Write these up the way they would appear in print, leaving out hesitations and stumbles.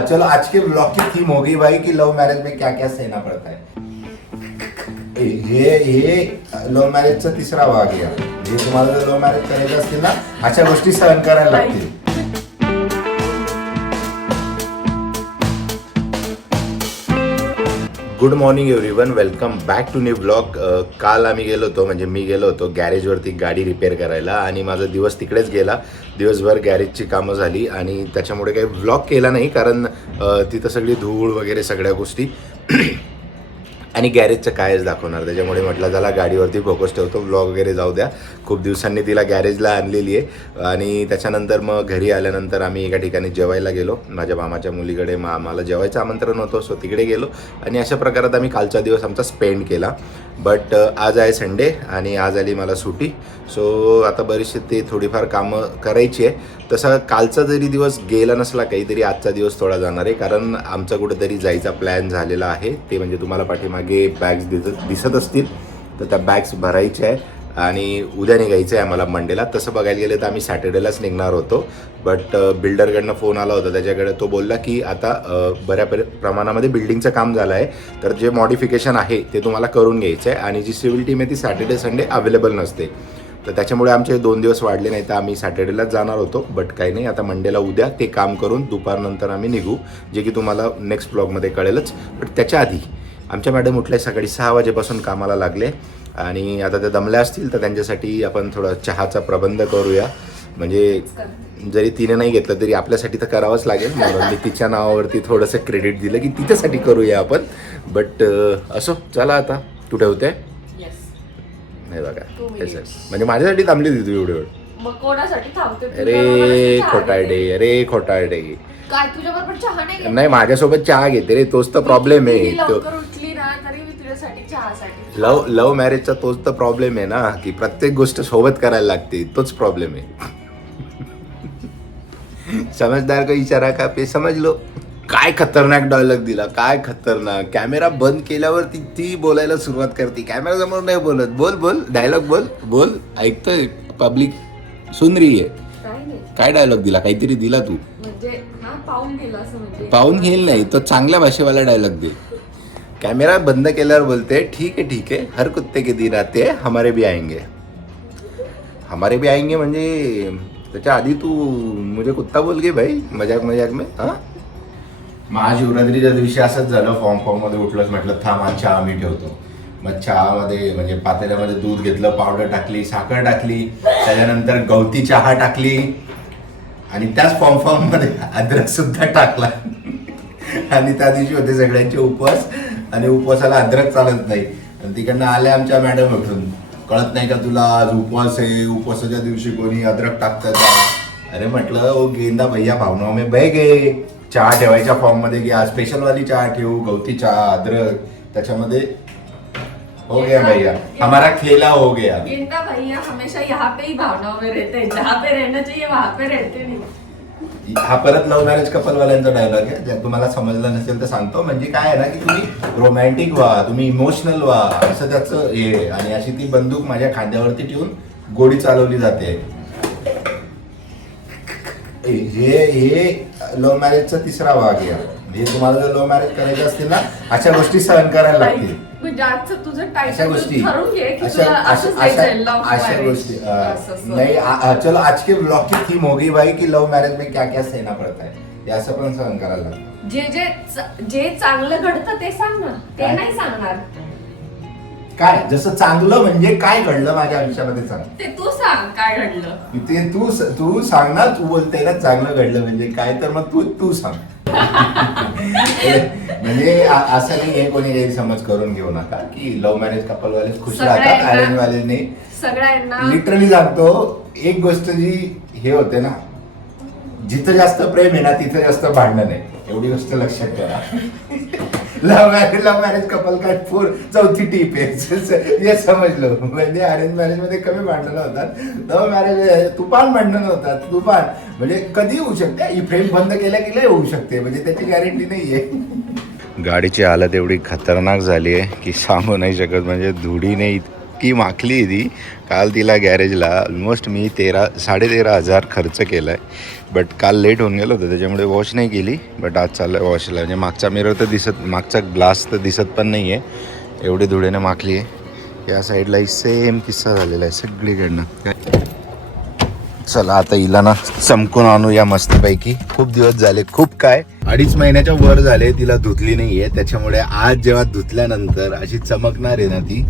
चलो आज के ब्लॉग की थीम होगी भाई कि लव मैरिज में क्या क्या सहना पड़ता है। ये लव मॅरेजचा तिसरा भाग आहे। हे तुम्हाला जर लव मॅरेज करायचं असतील ना अशा गोष्टी सहन करायला लागतील। Good morning everyone, welcome back to new blog. काल आम्ही गेलो होतो, म्हणजे मी गेलो होतो गॅरेजवरती गाडी रिपेअर करायला आणि माझा दिवस तिकडेच गेला। दिवसभर गॅरेजची कामं झाली आणि त्याच्यामुळे काही ब्लॉग केला नाही, कारण तिथं सगळी धूळ वगैरे सगळ्या गोष्टी आणि गॅरेजचं कायच दाखवणार, त्याच्यामुळे म्हटलं चला गाडीवरती फोकस ठेवतो, व्लॉग वगैरे जाऊ द्या। खूप दिवसांनी तिला गॅरेजला आणलेली आहे आणि त्याच्यानंतर मग घरी आल्यानंतर आम्ही एका ठिकाणी जेवायला गेलो, माझ्या मामाच्या मुलीकडे। आम्हाला जेवायचं आमंत्रण होतं, सो तिकडे गेलो आणि अशा प्रकारात आम्ही कालचा दिवस आमचा स्पेंड केला। बट आज आहे संडे आणि आज आली मला सुट्टी, सो आता बरीचशी ती थोडीफार कामं करायची आहे। तसा कालचा जरी दिवस गेला नसला काहीतरी आजचा दिवस थोडा जाणार आहे, कारण आमचा कुठेतरी जायचा प्लॅन झालेला आहे। ते म्हणजे तुम्हाला पाठीमागे बॅग्स दिसत असतील, तर त्या बॅग्स भरायच्या आहे आणि उद्या निघायचं आहे आम्हाला मंडेला। तसं बघायला गेलं तर आम्ही सॅटर्डेलाच निघणार होतो, बट बिल्डरकडनं फोन आला होता त्याच्याकडे। तो बोलला की आता बऱ्या प्रमाणामध्ये बिल्डिंगचं काम झालं आहे, तर जे मॉडिफिकेशन आहे ते तुम्हाला करून घ्यायचं आहे आणि जी सिव्हिल टीम आहे ती सॅटर्डे संडे अवेलेबल नसते, तर त्याच्यामुळे आमचे 2 दिवस वाढले, नाही तर आम्ही सॅटर्डेलाच जाणार होतो। बट काही नाही, आता मंडेला उद्या ते काम करून दुपारनंतर आम्ही निघू, जे की तुम्हाला नेक्स्ट ब्लॉगमध्ये कळेलच। बट त्याच्या आधी आमच्या मॅडम उठल्या सकाळी 6 वाजेपासून कामाला लागले आणि आता त्या दमल्या असतील, तर त्यांच्यासाठी आपण थोडा चहाचा प्रबंध करूया। म्हणजे जरी तिने नाही घेतलं तरी आपल्यासाठी तर करावंच लागेल, म्हणून मी तिच्या नावावरती थोडंसं क्रेडिट दिलं की तिच्यासाठी करूया आपण। बट असो, चला आता तू ठेवते नाही बघा, म्हणजे माझ्यासाठी थांबली होती तू एवढी वेळ? मग कोणासाठी थांबते? अरे खोटारडे, अरे खोटारडे। काय तुझ्याबरोबर चहा नाही? नाही, माझ्यासोबत चहा घेते रे, तोच तर प्रॉब्लेम आहे। लवकर उठली ना तरी मी तुझ्यासाठी चहासाठी। लव मॅरेजचा तोच तर प्रॉब्लेम आहे ना, की प्रत्येक गोष्ट सोबत करायला लागते, तोच प्रॉब्लेम आहे। समझदार का इशारा का पे समज लो। काय खतरनाक डायलॉग दिला, काय खतरनाक। कॅमेरा बंद केल्यावर ती बोलायला सुरुवात करते, कॅमेरा समोर नाही बोलत। बोल बोल डायलॉग, बोल बोल, ऐकतोय पब्लिक, सुन रही आहे। काय डायलॉग दिला? काहीतरी दिला तू, म्हणजे हा पाऊन गेला असं, म्हणजे पाऊन घेईल नाही तो, चांगल्या भाषेवाला डायलॉग दे। कॅमेरा बंद केल्यावर बोलते ठीक आहे, हर कुत्ते के दिन आते हैं, हमारे भी आएंगे। हमारे भी आएंगे म्हणजे त्याच्या आधी तू मुझे कुत्ता बोल गे भाई, मजाक में। हा, महाशिवरात्रीच्या दिवशी असंच झालं, फॉर्म मध्ये उठलंच, म्हटलं थांब चहा मी ठेवतो। मग चहामध्ये म्हणजे पातेल्यामध्ये दूध घेतलं, पावडर टाकली, साखर टाकली, त्याच्यानंतर गवती चहा टाकली आणि त्याच फॉर्म मध्ये अद्रक सुद्धा टाकला। आणि त्या दिवशी होते सगळ्यांचे उपवास आणि उपवासाला अद्रक चालत नाही, आणि तिकडनं आल्या आमच्या मॅडम उठून, कळत नाही का तुला आज उपवास आहे, उपवासाच्या दिवशी कोणी अद्रक टाकतं का? अरे म्हटलं ओ गेंदा भैया भावनाओं में बह गए, चहा ठेवायच्या फॉर्म मध्ये की आज स्पेशल वाली चहा ठेवू, गवती चहा, अद्रक त्याच्यामध्ये। हो गया भैया, हमारा खेला हो गया। गेंदा भैया हमेशा यहाँ पे ही भावनाओं में रहते हैं, जहाँ पे रहना चाहिए वहाँ पे रहते नहीं। हा परत लव्ह मॅरेज कपलवाल्यांचा डायलॉग आहे, जर तुम्हाला समजलं नसेल तर सांगतो। म्हणजे काय आहे ना की तुम्ही रोमॅन्टिक व्हा, तुम्ही इमोशनल व्हा, असं त्याचं हे। आणि अशी ती बंदूक माझ्या खांद्यावरती ठेवून गोळी चालवली जाते। हे लव्ह मॅरेजचा तिसरा भाग आहे। हे तुम्हाला जर लव्ह मॅरेज करायचं असतील ना अशा गोष्टी सहन करायला लागतील। म्हणजे आजचं तुझं अशा टायटल गोष्टी, ठरवून घे की अशा तुला असंच द्यायचंय, love अशा marriage. गोष्टी असं. नाही। चलो आज के ब्लॉग की थीम होगी भाई कि लव मैरिज में क्या क्या सहना पड़ता है, हे असं पण सहन करायला लागतं। जे चांगलं घडतं ते सांग ना, ते नाही सांगणार। काय जसं चांगलं म्हणजे काय घडलं माझ्या आयुष्यामध्ये सांग, ते तू सांग काय घडलं ते तू सांग ना। तू बोलते ना चांगलं घडलं म्हणजे काय, तर मग तू सांग। म्हणजे असं नाही, हे कोणी गैरसमज करून घेऊ नका की लव्ह मॅरेज कपलवाले खुश राहतात, अरेंज वाले नाही। सगळ्यांना लिटरली सांगतो, एक गोष्ट जी हे होते ना, जिथं जास्त प्रेम आहे ना तिथं जास्त भांडण आहे, एवढी गोष्ट लक्षात ठेवा। लव्ह मॅरेज कपल का चौथी टीप आहे, हे समजलं। म्हणजे अरेंज मॅरेज मध्ये कमी भांडणं होतात, लव्ह मॅरेज तुफान भांडणं होतात, तुफान। म्हणजे कधी होऊ शकते, ही फ्रेम बंद केल्या की होऊ शकते, म्हणजे त्याची गॅरंटी नाहीये। गाडीची हालत एवढी खतरनाक झाली आहे की सांगू नाही शकत। म्हणजे धुडीने इतकी माखली ती, काल तिला गॅरेजला ऑलमोस्ट मी 13-13,500 खर्च केला आहे। बट काल लेट होऊन गेलो होतं त्याच्यामुळे वॉश नाही केली. बट आज चाललं आहे वॉशला. म्हणजे मागचा मिरर तर मागचा ग्लास तर दिसत पण नाही आहे, एवढी धुळेने माखली आहे. या साईडलाही सेम किस्सा झालेला आहे सगळीकडनं. काय चला आता हिला ना चमकून आणूया मस्तपैकी. खूप दिवस झाले, खूप काय 2.5 महिन्याच्या वर झाले तिला धुतली नाहीये. त्याच्यामुळे आज जेव्हा धुतल्यानंतर अशी चमकणार आहे ना ती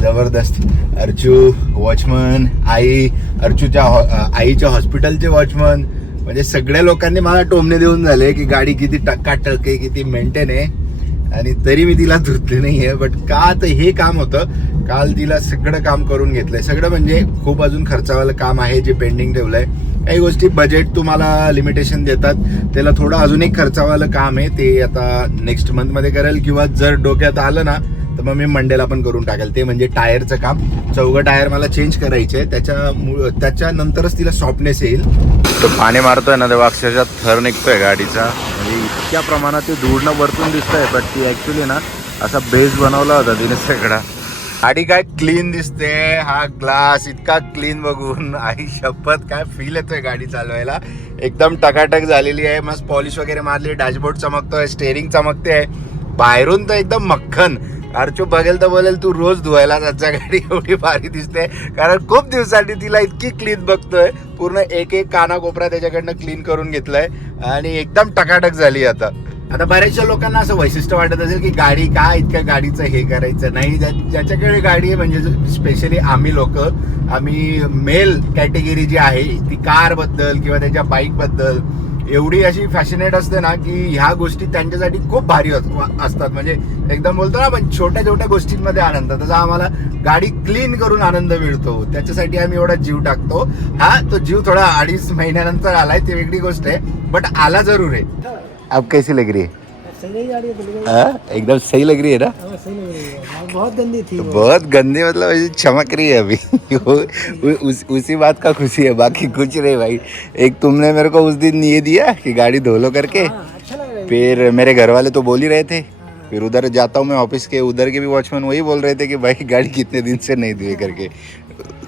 जबरदस्त. अर्चू वॉचमन, आई, अर्चूच्या आईच्या हॉस्पिटलचे वॉचमन, म्हणजे सगळ्या लोकांनी मला टोमणे देऊन झाले की गाडी किती टक्काटक आहे, किती मेंटेन आहे, आणि तरी मी तिला धुतली नाहीये. बट का तर हे काम होतं काल तिला सगळं काम करून घेतलंय. सगळं म्हणजे खूप अजून खर्चावालं काम आहे जे पेंडिंग ठेवलंय. काही गोष्टी बजेट तुम्हाला लिमिटेशन देतात, त्याला थोडं अजून एक खर्चावालं काम आहे ते आता नेक्स्ट मंथमध्ये करेल, किंवा जर डोक्यात आलं ना तर मग मी मंडेला पण करून टाकेल. ते म्हणजे टायरचं काम. 4 टायर मला चेंज करायचे, त्याच्यानंतरच तिला सॉफ्टनेस येईल. तो पाणी मारतोय ना तेव्हा अक्षरशः थर निघतोय गाडीचा. म्हणजे इतक्या प्रमाणात ते धूळनं वरतून दिसतंय, बट ती ऍक्च्युली ना असा बेस बनवला होता तिने सगळा. गाडी काय क्लीन दिसते. हा ग्लास इतका क्लीन बघून आई शपथ काय फील येतोय गाडी चालवायला. एकदम टकाटक झालेली आहे. मस्त पॉलिश वगैरे मारली, डॅशबोर्ड चमकतोय, स्टेअरिंग चमकते, बाहेरून तर एकदम मक्खन. अर्चू बघेल तर बोलेल तू रोज धुवायला जायचा गाडी, एवढी भारी दिसते. कारण खूप दिवसांनी तिला इतकी क्लीन बघतोय. पूर्ण एक कानाकोपरा त्याच्याकडनं क्लीन करून घेतलाय आणि एकदम टकाटक झाली आता. बऱ्याचशा लोकांना असं वैशिष्ट्य वाटत असेल की गाडी काय इतक्या गाडीचं हे करायचं नाही. ज्याच्याकडे गाडी आहे, म्हणजे स्पेशली आम्ही मेल कॅटेगरी जी आहे ती कार बद्दल किंवा त्याच्या बाईक बद्दल एवढी अशी फॅशनेट असते ना की ह्या गोष्टी त्यांच्यासाठी खूप भारी असतात. म्हणजे एकदम बोलतो ना आपण छोट्या छोट्या गोष्टींमध्ये आनंद, तसा आम्हाला गाडी क्लीन करून आनंद मिळतो. त्याच्यासाठी आम्ही एवढा जीव टाकतो. हा तो जीव थोडा 2.5 महिन्यानंतर आलाय, ती वेगळी गोष्ट आहे, बट आला जरूर आहे. अब कैसी लग रही है? एकदम सही लग रही है ना? बहुत गंदी थी, बहुत गंदी, मतलब चमक रही है अभी. उसी बात का खुशी है, बाकी कुछ नहीं भाई. एक तुमने मेरे को उस दिन ये दिया कि गाड़ी धो लो करके. अच्छा लग रहा है. फिर मेरे घर वाले तो बोल ही रहे थे. फिर उधर जाता हूँ मैं ऑफिस के, उधर के भी वॉचमैन वही बोल रहे थे कि भाई गाड़ी कितने दिन से नहीं धुए करके.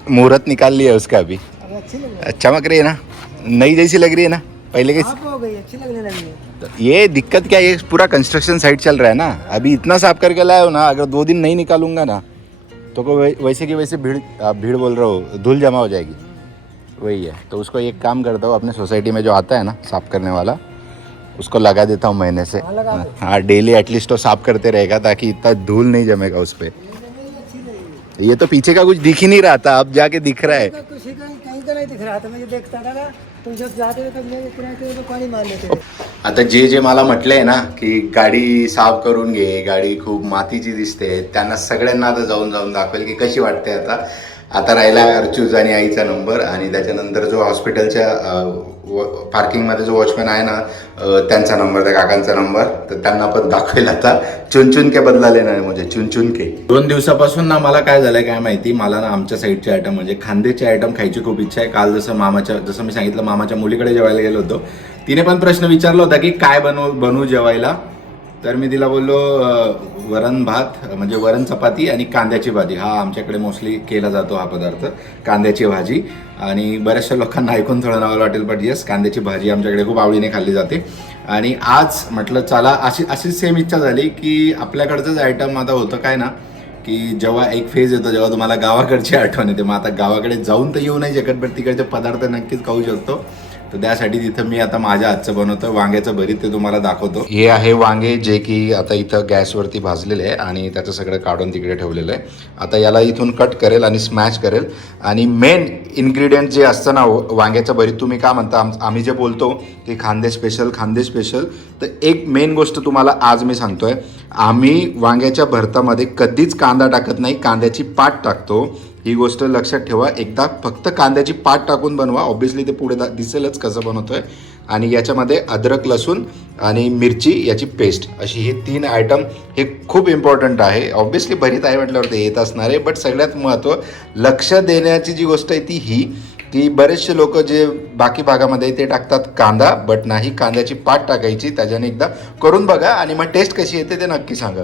मुहूर्त निकाल लिया उसका अभी. अच्छी लग रही चमक रही है ना, नई जैसी लग रही है ना पहले के. हो गई, अच्छी लगने लगी है. ये दिक्कत क्या है, ये पूरा कंस्ट्रक्शन साइट चल रहा है ना, अभी इतना साफ करके लाया हो ना, अगर 2 दिन नहीं निकालूंगा ना तो वैसे की वैसे भीड़ बोल रहा हो, धूल जमा हो जाएगी. वही है. तो उसको एक काम करता हूँ, अपने सोसाइटी में जो आता है ना साफ करने वाला, उसको लगा देता हूँ महीने से. हाँ डेली एटलीस्ट तो साफ करते रहेगा ताकि इतना धूल नहीं जमेगा उस पर. ये तो पीछे का कुछ दिख ही नहीं रहा था, अब जाके दिख रहा है. कहीं का नहीं दिख रहा था, मुझे देखता था ना तुम जब जाते थे तब मेरे किनारे पानी मार लेते. आता जे मला म्हटलंय ना की गाडी साफ करून घे, गाडी खूप मातीची दिसते, त्यांना सगळ्यांना आता जाऊन दाखवेल की कशी वाटते. आता राहिला अर्चूज आणि आईचा नंबर, आणि त्याच्यानंतर जो हॉस्पिटलच्या पार्किंगमध्ये जो वॉचमॅन आहे ना त्यांचा नंबर, त्या काकांचा नंबर, तर त्यांना पण दाखवेल. आता चुन के बदला लेना आहे, म्हणजे चुन के. 2 दिवसापासून ना मला काय झालंय काय माहिती, मला ना आमच्या साईडचे आयटम म्हणजे खांद्याचे आयटम खायची खूप इच्छा आहे. काल जसं मी सांगितलं मामाच्या मुलीकडे जेवायला गेलो होतो, तिने पण प्रश्न विचारला होता की काय बनवू जेवायला. तर मी तिला बोललो वरण भात, म्हणजे वरण चपाती आणि कांद्याची भाजी. हा आमच्याकडे मोस्टली केला जातो हा पदार्थ, कांद्याची भाजी. आणि बऱ्याचशा लोकांना ऐकून थोडं नाव वाटेल, बट येस, कांद्याची भाजी आमच्याकडे खूप आवडीने खाल्ली जाते. आणि आज म्हटलं चला अशी सेम इच्छा झाली की आपल्याकडचंच आयटम. आता होतं काय ना की जेव्हा एक फेज येतो जेव्हा तुम्हाला गावाकडची आठवण येते, मग आता गावाकडे जाऊन तर येऊ नाही शकत, बट तिकडचे पदार्थ नक्कीच खाऊ शकतो. तर त्यासाठी तिथं मी आता माझ्या हातचं बनवतो वांग्याचं भरीत, ते तुम्हाला दाखवतो. हे आहे वांगे जे की आता इथं गॅसवरती भाजलेले आहे आणि त्याचं सगळं काढून तिकडे ठेवलेलं आहे. आता याला इथून कट करेल आणि स्मॅश करेल. आणि मेन इन्ग्रेडियंट जे असतं ना वांग्याचं भरीत, तुम्ही काय म्हणता, आम्ही जे बोलतो की खांदे स्पेशल, तर एक मेन गोष्ट तुम्हाला आज मी सांगतोय, आम्ही वांग्याच्या भरतामध्ये कधीच कांदा टाकत नाही, कांद्याची पात टाकतो. ही गोष्ट लक्षात ठेवा. एकदा फक्त कांद्याची पात टाकून बनवा, ऑब्व्हियसली ते पुढे दिसेलच कसं बनवतोय. आणि याच्यामध्ये अद्रक, लसूण आणि मिरची याची पेस्ट, अशी हे 3 आयटम हे खूप इम्पॉर्टंट आहे. ऑब्व्हियसली भरीत आहे म्हटल्यावर ते येत असणार आहे, बट सगळ्यात महत्त्व लक्ष देण्याची जी गोष्ट आहे ती बरेचसे लोक जे बाकी भागामध्ये ते टाकतात कांदा, बट नाही, कांद्याची पात टाकायची. त्याच्याने एकदा करून बघा आणि मग टेस्ट कशी येते ते नक्की सांगा.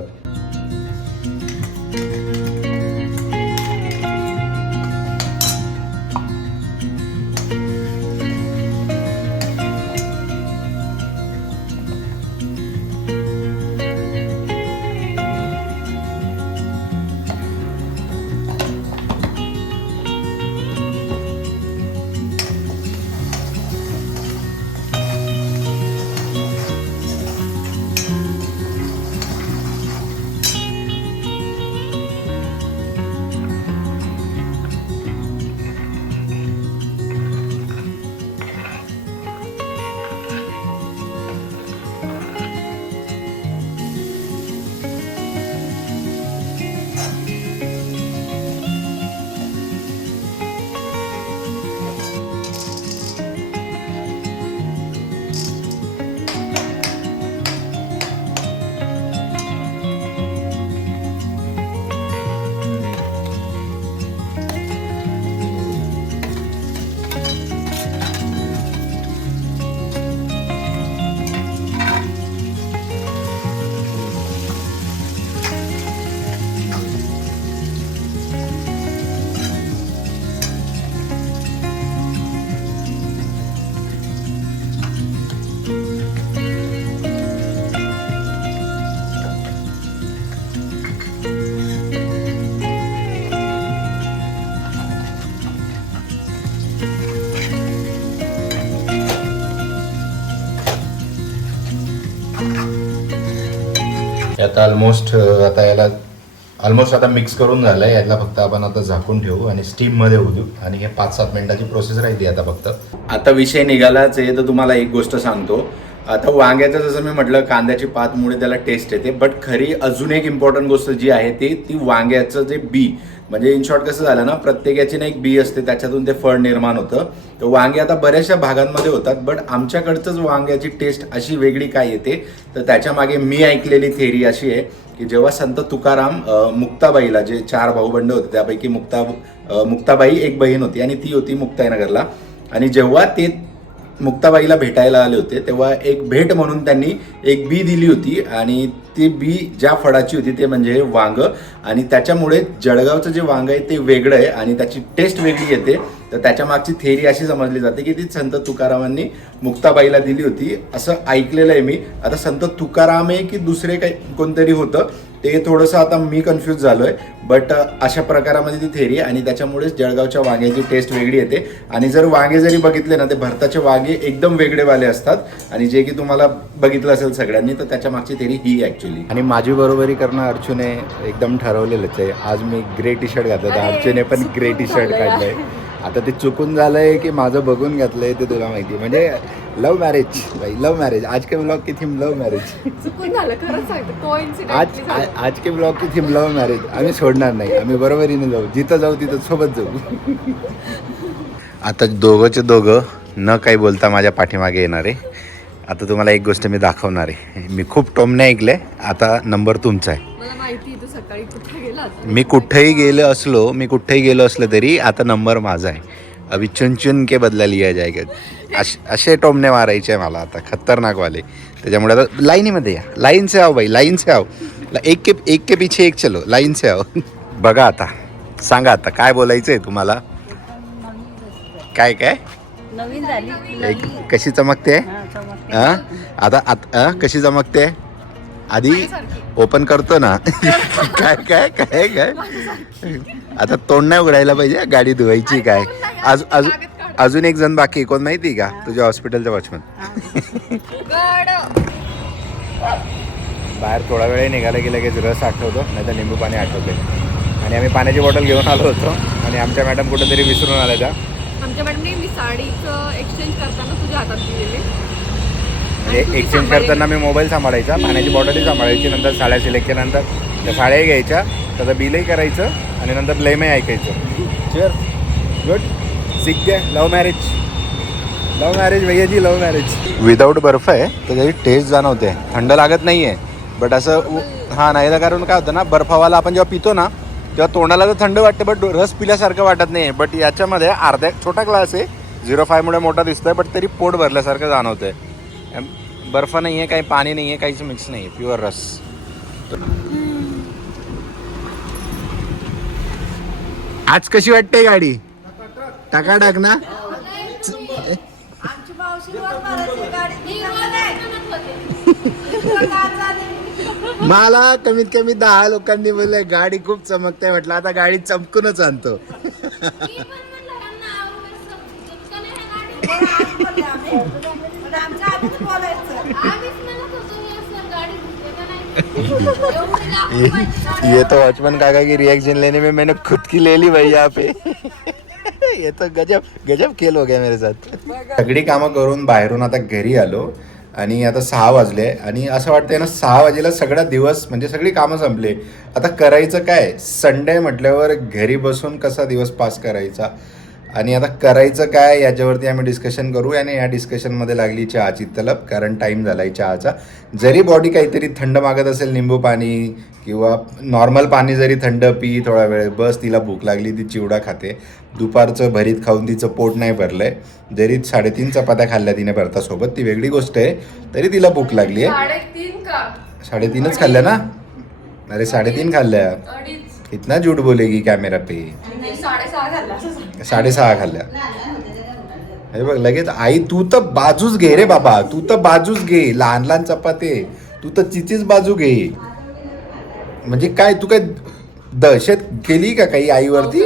आता ऑलमोस्ट आता मिक्स करून झालंय. यातला फक्त आपण आता झाकून ठेवू आणि स्टीम मध्ये होऊ देऊ आणि हे 5-7 मिनिटाची प्रोसेस राहिली आता फक्त. आता विषय निघालाच आहे तर तुम्हाला एक गोष्ट सांगतो. आता वांग्याचं जसं मी म्हटलं कांद्याची पातमुळे त्याला टेस्ट येते, बट खरी अजून एक इम्पॉर्टंट गोष्ट जी आहे ती वांग्याचं जे बी, म्हणजे इन शॉर्ट कसं झालं ना, प्रत्येकाची ना एक बी असते, त्याच्यातून ते फळ निर्माण होतं. तर वांगे आता बऱ्याचशा भागांमध्ये होतात, बट आमच्याकडचंच वांग्याची टेस्ट अशी वेगळी काय येते तर त्याच्या मागे मी ऐकलेली थेअरी अशी आहे की जेव्हा संत तुकाराम मुक्ताबाईला, जे 4 भाऊबंड होते त्यापैकी मुक्ताबाई एक बहीण होती आणि ती होती मुक्ताईनगरला, आणि जेव्हा ते मुक्ताबाईला भेटायला आले होते तेव्हा एक भेट म्हणून त्यांनी एक बी दिली होती आणि ती बी ज्या फळाची होती ते म्हणजे वांग, आणि त्याच्यामुळे जळगावचं जे वांग आहे ते वेगळं आहे आणि त्याची टेस्ट वेगळी येते. तर त्याच्या मागची थेअरी अशी समजली जाते की ती संत तुकारामांनी मुक्ताबाईला दिली होती असं ऐकलेलं आहे मी. आता संत तुकाराम आहे की दुसरे काही कोणतरी होतं ते थोडंसं आता मी कन्फ्यूज झालोय, बट अशा प्रकारामध्ये ती थेअरी, आणि त्याच्यामुळेच जळगावच्या वांग्याची टेस्ट वेगळी येते. आणि जर वांगे जरी बघितले ना ते भरताचे वांगे एकदम वेगळेवाले असतात, आणि जे की तुम्हाला बघितलं असेल सगळ्यांनी, तर त्याच्या मागची थेअरी ही ॲक्च्युली. आणि माझी बरोबरी करणं अर्जुने एकदम ठरवलेलंच आहे. आज मी ग्रे टी शर्ट घातलं तर अर्जुने पण ग्रे टी शर्ट काढलंय. आता ते चुकून झालंय की माझं बघून घेतलंय ते तुला माहिती, म्हणजे लव्ह मॅरेज भाई, लव्ह मॅरेज. आज के ब्लॉग की थीम लव्ह मॅरेज. चुकून झालं, खरंच सांगतो. आज के ब्लॉग की थीम लव्ह मॅरेज. आम्ही सोडणार नाही, आम्ही बरोबरीने जाऊ, जिथं जाऊ तिथं सोबत जाऊ. आता दोघंचे दोघं न काही बोलता माझ्या पाठीमागे येणार आहे. आता तुम्हाला एक गोष्ट मी दाखवणार आहे. मी खूप टोमणे ऐकले, आता नंबर तुमचा आहे. मला माहिती तू सकाळी कुठे गेला. मी कुठेही गेलो असलो तरी आता नंबर माझा आहे. अभी चुन चुन के बदला लिया जाएगा. असे टोमणे मारायचे आहे मला आता, खतरनाकवाले. त्याच्यामुळे आता लाईनीमध्ये या, लाईन से आओ भाई, लाईन से आओ. एक के पीछे एक चलो, लाईन से आओ. बघा आता, सांगा आता काय बोलायचं आहे तुम्हाला. काय नवीन झाली. कशी चमकते हा आता कशी चमकते. आधी ओपन करतो ना. काय आता तोंड नाही उघडायला पाहिजे, गाडी धुवायची काय. अजून एक जण बाकी, कोण माहिती का, तुझ्या हॉस्पिटलचा वॉचमन. बाहेर थोडा वेळ निघायला गेलं की रस आठवतो, नाही तर लिंबू पाणी आठवते. आणि आम्ही पाण्याची बॉटल घेऊन आलो होतो आणि आमच्या मॅडम कुठेतरी विसरून आल्या त्या. आमच्या मॅडमने मी साडीचं एक्सचेंज करताना तुझ्या हातात दिलेले. म्हणजे एक्सचेंज करताना मी मोबाईल सांभाळायचा, पाण्याची बॉटलही सांभाळायची, नंतर साड्या सिलेक्ट केल्यानंतर त्या साड्याही घ्यायच्या, त्याचं बिलही करायचं आणि नंतर लयमही ऐकायचं. चल गुड, सीख गए. लव्ह मॅरेज भैया जी, लव्ह मॅरेज. विदाऊट बर्फ आहे तर त्याची टेस्ट जाणवते, थंड लागत नाही आहे. बट असं हां नाही, कारण काय होतं ना, बर्फावाला आपण जेव्हा पितो ना तेव्हा तोंडाला तर थंड वाटते, बट रस पिल्यासारखं वाटत नाही आहे. बट याच्यामध्ये छोटा ग्लास आहे, 0.5 मोठा दिसतोय, बट तरी पोट भरल्यासारखं जाणवतंय. बर्फ नाही आहे, काही पाणी नाही आहे, काहीच मिक्स नाही आहे, प्युअर रस. आज कशी वाटते गाडी. टकाटक ना. मला कमीत कमी 10 लोकांनी बोलले गाडी खूप चमकते. म्हटलं आता गाडी चमकूनच आणतो. ये तो वॉचमैन काका की रिएक्शन लेने में मैंने खुद की ले ली भाई यहाँ पे. ये तो गजब खेल हो गया मेरे साथ. सगळी कामं करून बाहेरून आता घरी आलो आणि आता 6 वाजले आणि असं वाटतंय ना 6 वाजेला सगळा दिवस म्हणजे सगळी कामं संपले. आता करायचं काय, संडे म्हटल्यावर घरी बसून कसा दिवस पास करायचा आणि आता करायचं काय याच्यावरती आम्ही डिस्कशन करू. आणि या डिस्कशनमध्ये लागली चहाची तलब, कारण टाईम झाला आहे चहाचा. जरी बॉडी काहीतरी थंड मागत असेल, निंबू पाणी किंवा नॉर्मल पाणी जरी थंड पी थोडा वेळ, बस तिला भूक लागली ती चिवडा खाते. दुपारचं भरीत खाऊन तिचं पोट नाही भरलंय, जरी 3.5 चपात्या खाल्ल्या तिने भरतासोबत, ती वेगळी गोष्ट आहे, तरी तिला भूक लागली आहे. 3.5च खाल्ल्या ना. अरे 3.5 खाल्ल्या. इतना झूठ बोलेगी कॅमेरा पे. 6.5 खाल्ल्या. हे बघ लगेच आई, तू तर बाजूच घे रे बाबा, तू तर बाजूच घे. लहान लहान चपाते, तू तर तिचीच बाजू घे. म्हणजे काय तू काय दहशत केली का काही आईवरती?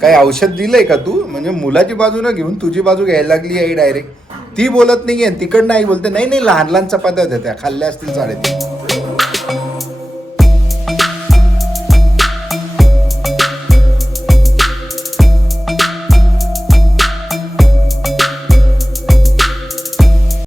काही औषध दिलंय का तू? म्हणजे मुलाची बाजू न घेऊन तुझी बाजू घ्यायला लागली आई डायरेक्ट. ती बोलत नाहीये तिकडनं आई बोलते नाही नाही लहान लहान चपात्या होत्या त्या खाल्ल्या असतील 3:30.